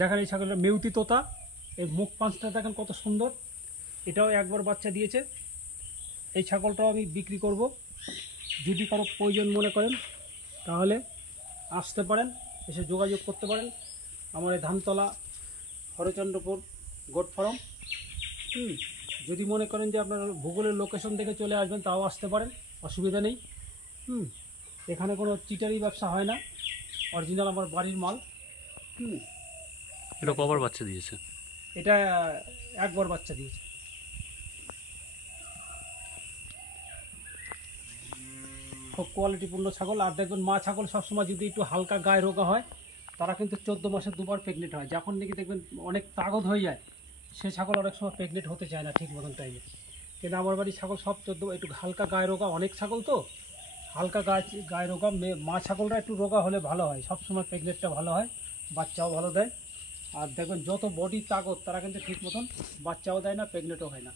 দেখেন এই ছাগলটা মেউতি তোতা, এর মুখ পাঁচটা দেখেন কত সুন্দর। এটাও একবার বাচ্চা দিয়েছে। এই ছাগলটাও আমি বিক্রি করব, যদি কারো প্রয়োজন মনে করেন তাহলে আসতে পারেন, এসে যোগাযোগ করতে পারেন। আমার এই ধানতলা হরচন্দ্রপুর গোট ফার্ম। যদি মনে করেন যে আপনারা ভূগোলের লোকেশন দেখে চলে আসবেন তাও আসতে পারেন, অসুবিধা নেই। এখানে কোনো চিটারি ব্যবসা হয় না, অরিজিনাল আমার বাড়ির মাল। এটা কবার বাচ্চা দিয়েছে? এটা একবার বাচ্চা দিয়েছে। খুব কোয়ালিটিপূর্ণ ছাগল। আর দেখবেন মা ছাগল সবসময় যদি একটু হালকা গায়ে রোগা হয় তারা কিন্তু 14 মাসে দুবার প্রেগনেন্ট হয়। যখন নাকি দেখবেন অনেক তাগদ হয়ে যায় সে ছাগল অনেক সময় প্রেগনেন্ট হতে চায় না ঠিক মতন টাইমে। কিন্তু আমার বাড়ির ছাগল সব 14, একটু হালকা গায়ে রোগা, অনেক ছাগল তো হালকা গায়ে রোগা। মা ছাগলরা একটু রোগা হলে ভালো হয়, সবসময় প্রেগনেন্টটা ভালো হয়, বাচ্চাও ভালো দেয়। আর দেখবেন যত বডি তাগদ তারা কিন্তু ঠিক মতন বাচ্চাও দেয় না, প্রেগনেন্টও হয় না।